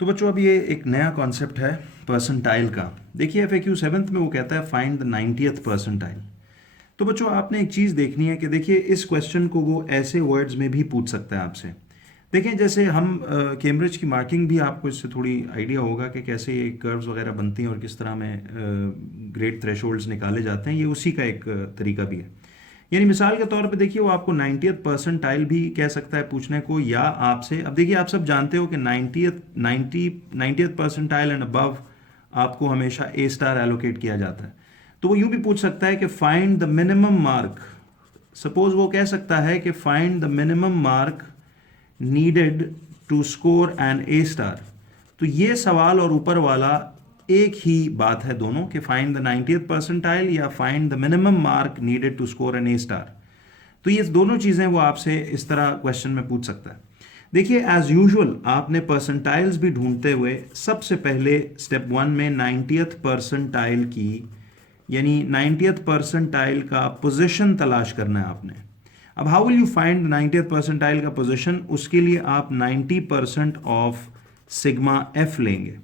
तो बच्चों अब ये एक नया कॉन्सेप्ट है परसेंटाइल का। देखिए FAQ 7th में वो कहता है फाइंड द 90th परसेंटाइल। तो बच्चों आपने एक चीज़ देखनी है कि देखिए इस क्वेश्चन को वो ऐसे वर्ड्स में भी पूछ सकता है आपसे। देखें जैसे हम कैम्ब्रिज की मार्किंग भी आपको इससे थोड़ी आइडिया होगा कि कैसे ये कर्व्स वगैरह बनती हैं और किस तरह में ग्रेड थ्रेशोल्ड्स निकाले जाते हैं, ये उसी का एक तरीका भी है। यानी मिसाल के तौर पे देखिए वो आपको 90th परसेंटाइल भी कह सकता है पूछने को, या आपसे अब देखिए आप सब जानते हो कि 90th परसेंटाइल एंड अबव आपको हमेशा ए स्टार एलोकेट किया जाता है। तो वो यूं भी पूछ सकता है कि find the minimum mark. Suppose वो कह सकता है कि find the minimum mark needed to score an A star. तो ये सवाल और ऊपर वाला एक ही बात है दोनों, कि फाइंड द 90th परसेंटाइल या find the minimum mark needed to score an A star. तो ये दोनों चीज़ें वो आपसे इस तरह क्वेश्चन में पूछ सकता है। देखिए एज यूजुअल आपने परसेंटाइल्स भी ढूंढते हुए सबसे पहले स्टेप 1 में 90th परसेंटाइल की, यानी 90th परसेंटाइल का पोजीशन तलाश करना है आपने। अब how will you find 90th percentile का पोजीशन? उसके लिए आप 90% ऑफ सिग्मा एफ लेंगे।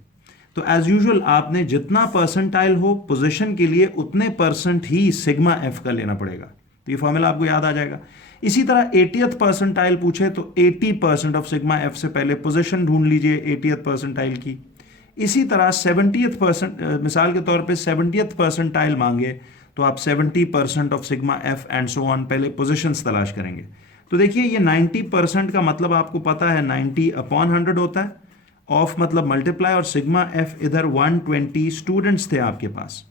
तो एज यूजुअल आपने जितना परसेंटाइल हो पोजीशन के लिए उतने परसेंट ही सिग्मा एफ का लेना पड़ेगा। तो ये फॉर्मूला आपको याद आ जाएगा। इसी तरह 80th परसेंटाइल पूछे तो 80% ऑफ सिग्मा एफ से पहले पोजीशन ढूंढ लीजिए 80th परसेंटाइल की। इसी तरह 70th परसेंट, मिसाल के तौर पे 70th परसेंटाइल मांगे तो आप 70% of sigma F and so on पहले पोजीशंस तलाश करेंगे। तो देखिए ये 90% का मतलब आपको पता है 90/100 होता है, ऑफ मतलब मल्टीप्लाई, और सिग्मा एफ इधर 120 स्टूडेंट्स थे आपके पास।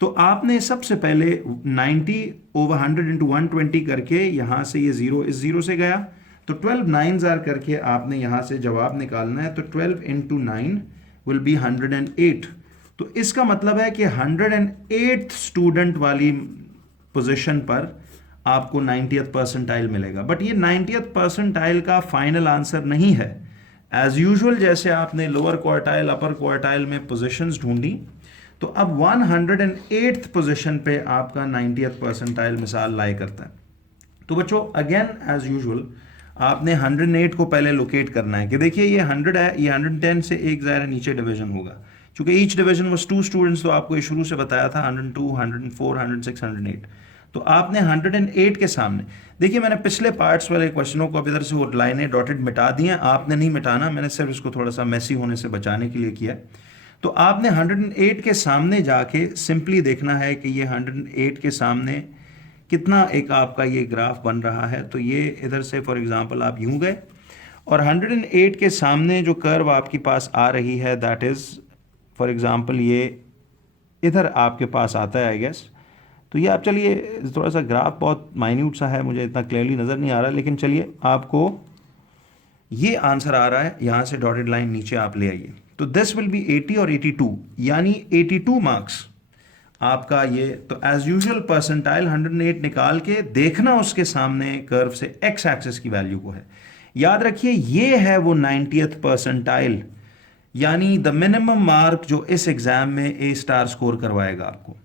तो आपने सबसे पहले 90/100 इंटू 120 करके यहां से ये जीरो इस जीरो से गया, तो 12 9s आर करके आपने यहां से जवाब निकालना है। तो 12 इंटू 9 विल बी 108। तो इसका मतलब है कि 108 स्टूडेंट वाली पोजीशन पर आपको 90th परसेंटाइल मिलेगा। बट ये 90th परसेंटाइल का फाइनल आंसर नहीं है। एज यूजुअल जैसे आपने लोअर क्वार्टाइल अपर क्वार्टाइल में पोजीशंस ढूंढी, तो अब 108th पोजीशन पे आपका 90th परसेंटाइल मिसाल लाई करता है। तो बच्चों अगेन एज यूजुअल आपने 108 को पहले लोकेट करना है कि देखिए ये 100 है, ये 110 से एक ज़ाहिर नीचे डिवीजन होगा। चूंकि ईच डिवीजन वाज 2 स्टूडेंट्स, तो आपको ये शुरू से बताया था 102, 104, 106, 108। तो आपने 108 के सामने, देखिए मैंने पिछले पार्ट्स वाले क्वेश्चनों को अब इधर से वो लाइनें डॉटेड मिटा दी हैं, आपने नहीं मिटाना, मैंने सिर्फ इसको थोड़ा सा मैसी होने से बचाने के लिए किया। तो आपने 108 के सामने जाके सिंपली देखना है कि ये 108 के सामने कितना एक आपका ये ग्राफ बन रहा है। तो ये इधर से फॉर एग्जांपल आप यूं गए और 108 के सामने जो कर्व आपके पास आ रही है दैट इज़ फॉर एग्जांपल ये इधर आपके पास आता है आई गेस। तो ये आप चलिए थोड़ा सा ग्राफ बहुत माइन्यूट सा है, मुझे इतना क्लियरली नज़र नहीं आ रहा, लेकिन चलिए आपको ये आंसर आ रहा है, यहाँ से डॉटेड लाइन नीचे आप ले आइए। तो दिस विल बी 80 और 82, यानी 82 मार्क्स आपका ये। तो एज यूजुअल परसेंटाइल 108 निकाल के देखना उसके सामने कर्व से एक्स एक्सिस की वैल्यू को है। याद रखिए ये है वो 90th परसेंटाइल, यानी द मिनिमम मार्क जो इस एग्जाम में ए स्टार स्कोर करवाएगा आपको।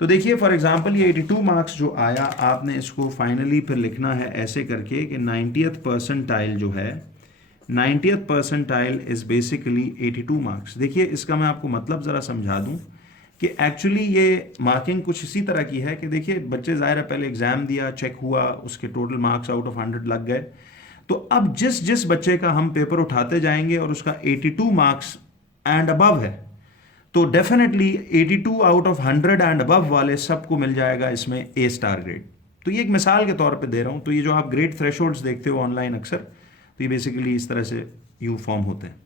तो देखिए फॉर एग्जांपल ये 82 मार्क्स जो आया, आपने इसको फाइनली फिर लिखना है ऐसे करके कि 90th परसेंटाइल जो है, 90th percentile is basically 82 marks. देखिए इसका मैं आपको मतलब ज़रा समझा दूं कि एक्चुअली ये मार्किंग कुछ इसी तरह की है कि देखिए बच्चे ज़ाहिर है पहले एग्जाम दिया, चेक हुआ, उसके टोटल मार्क्स आउट ऑफ 100 लग गए। तो अब जिस जिस बच्चे का हम पेपर उठाते जाएंगे और उसका 82 मार्क्स एंड अबव है, तो definitely 82 out of 100 and above वाले सबको मिल जाएगा इसमें ए स्टार ग्रेड। तो ये एक मिसाल के तौर पे दे रहा हूँ। तो ये जो आप ग्रेड थ्रेशोल्ड्स देखते हो ऑनलाइन अक्सर, तो ये बेसिकली इस तरह से यू फॉर्म होते हैं।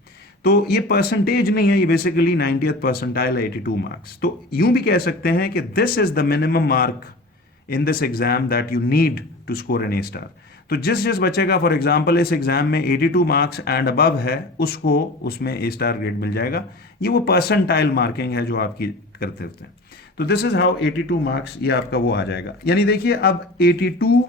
तो ये परसेंटेज नहीं है, ये बेसिकली 90th परसेंटाइल 82 मार्क्स। तो यूं भी कह सकते हैं कि this is the minimum mark in this exam that you need to score an A star. तो जिस जिस बच्चे का फॉर एग्जांपल इस एग्जाम में 82 मार्क्स एंड अबव है, उसको उसमें ए स्टार ग्रेड मिल जाएगा। ये वो परसेंटाइल मार्किंग है जो आपकी करते होते हैं। तो दिस इज हाउ 82 मार्क्स ये आपका वो आ जाएगा। यानी देखिए अब 82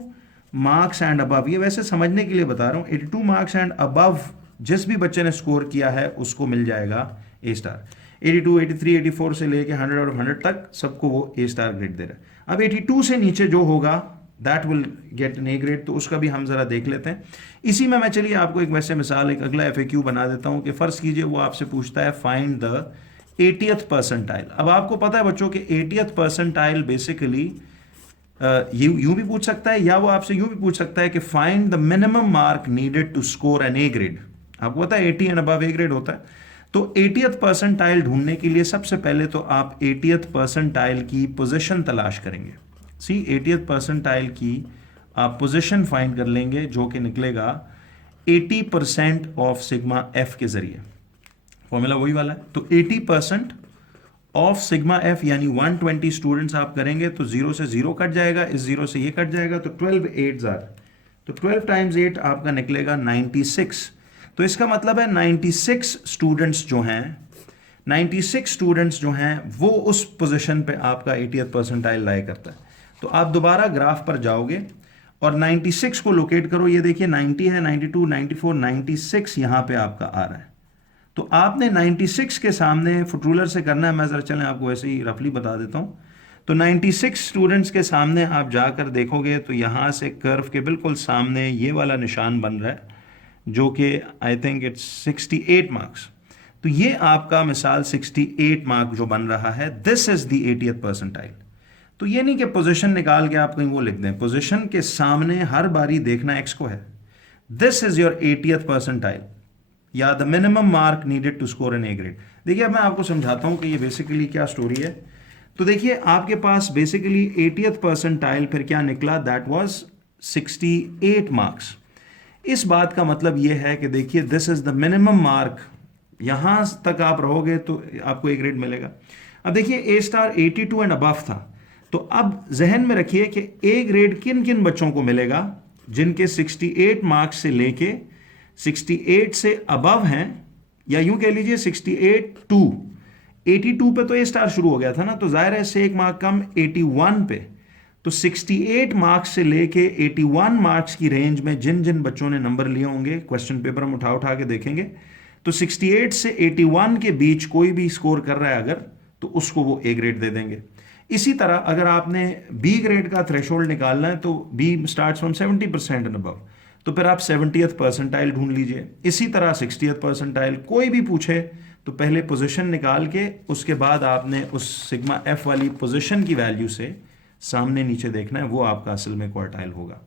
मार्क्स एंड अबव, ये वैसे समझने के लिए बता रहा हूँ, 82 मार्क्स एंड अबव जिस भी बच्चे ने स्कोर किया है उसको मिल जाएगा ए स्टार। 82, 83, 84 से लेके 100 और 100 तक सबको वो ए स्टार ग्रेड दे रहा है। अब 82 से नीचे जो होगा that will get an A grade. तो उसका भी हम ज़रा देख लेते हैं। इसी में मैं चलिए आपको एक वैसे मिसाल, एक अगला FAQ बना देता हूँ कि फ़र्ज़ कीजिए वो आपसे पूछता है फाइंड द 80th परसेंटाइल। अब आपको पता है बच्चों कि 80th परसेंटाइल बेसिकली यूं भी पूछ सकता है, या वो आपसे यूं भी पूछ सकता है कि find the minimum mark needed to score an A grade. आपको पता है 80 एंड अबव ए ग्रेड होता है। तो 80th परसेंटाइल ढूंढने के लिए सबसे पहले तो आप 80th परसेंटाइल की पोजीशन तलाश करेंगे। 80th परसेंटाइल की आप पोजीशन फाइंड कर लेंगे, जो कि निकलेगा 80% ऑफ सिग्मा एफ के जरिए। फॉर्मूला वही वाला है। तो 80% ऑफ सिग्मा एफ यानी 120 स्टूडेंट्स आप करेंगे तो 0 से 0 कट जाएगा, इस 0 से ये कट जाएगा, तो 12 8 जार, तो 12 टाइम्स 8 आपका निकलेगा 96। तो इसका मतलब है 96 स्टूडेंट्स जो हैं, 96 स्टूडेंट्स जो हैं वो उस पोजीशन पे आपका 80th परसेंटाइल लाई करता है। तो आप दोबारा ग्राफ पर जाओगे और 96 को लोकेट करो। ये देखिए 90 है, 92, 94, 96 यहां पे आपका आ रहा है। तो आपने 96 के सामने फुट रूलर से करना है। मैं जरा चलें आपको ऐसे ही रफली बता देता हूं। तो 96 स्टूडेंट्स के सामने आप जाकर देखोगे तो यहां से कर्व के बिल्कुल सामने ये वाला निशान बन रहा है, जो कि आई थिंक इट्स 68 मार्क्स। तो ये आपका मिसाल 68 मार्क जो बन रहा है, this is the 80th percentile. तो ये नहीं कि पोजीशन निकाल के आप कहीं वो लिख दें, पोजीशन के सामने हर बारी देखना एक्स को है। This is your 80th percentile या the minimum mark needed to score an A grade. देखिए अब मैं आपको समझाता हूं कि ये बेसिकली क्या स्टोरी है। तो देखिए आपके पास बेसिकली 80th परसेंटाइल फिर क्या निकला, दैट वाज 68 मार्क्स। इस बात का मतलब ये है कि देखिए this is the minimum mark, यहां तक आप रहोगे तो आपको ए ग्रेड मिलेगा। अब देखिए ए स्टार 82 एंड अबव था, तो अब जहन में रखिए कि ए ग्रेड किन किन बच्चों को मिलेगा, जिनके 68 मार्क्स से लेके 68 से अबव हैं, या यूं कह लीजिए 68 टू 82 पे तो ए स्टार शुरू हो गया था ना, तो जाहिर है इससे एक मार्क कम 81 पे। तो 68 मार्क्स से लेके 81 मार्क्स की रेंज में जिन जिन बच्चों ने नंबर लिए होंगे, क्वेश्चन पेपर हम उठा उठा के देखेंगे, तो 68 से 81 के बीच कोई भी स्कोर कर रहा है अगर, तो उसको वो ए ग्रेड दे देंगे। इसी तरह अगर आपने बी ग्रेड का थ्रेशोल्ड निकालना है तो B starts from 70% and above, तो फिर आप 70th परसेंटाइल ढूंढ लीजिए। इसी तरह 60th परसेंटाइल, कोई भी पूछे तो पहले पोजीशन निकाल के उसके बाद आपने उस सिग्मा एफ वाली पोजीशन की वैल्यू से सामने नीचे देखना है, वो आपका असल में क्वार्टाइल होगा।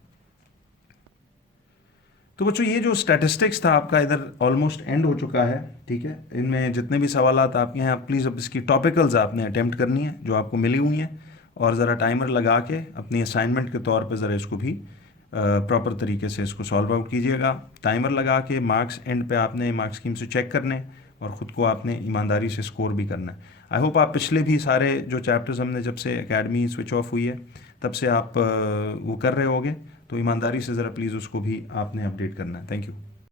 तो बच्चों ये जो स्टैटिस्टिक्स था आपका इधर ऑलमोस्ट एंड हो चुका है, ठीक है। इनमें जितने भी सवालात आपके हैं, आप प्लीज़ अब इसकी टॉपिकल्स आपने अटेम्प्ट करनी है जो आपको मिली हुई हैं, और ज़रा टाइमर लगा के अपनी असाइनमेंट के तौर पे ज़रा इसको भी प्रॉपर तरीके से इसको सॉल्व आउट कीजिएगा। टाइमर लगा के मार्क्स एंड पे आपने मार्क्स स्कीम से चेक करने और ख़ुद को आपने ईमानदारी से स्कोर भी करना है। आई होप आप पिछले भी सारे जो चैप्टर्स हमने जब से एकेडमी स्विच ऑफ हुई है तब से आप वो कर रहे होगे, तो ईमानदारी से ज़रा प्लीज़ उसको भी आपने अपडेट करना है। Thank you.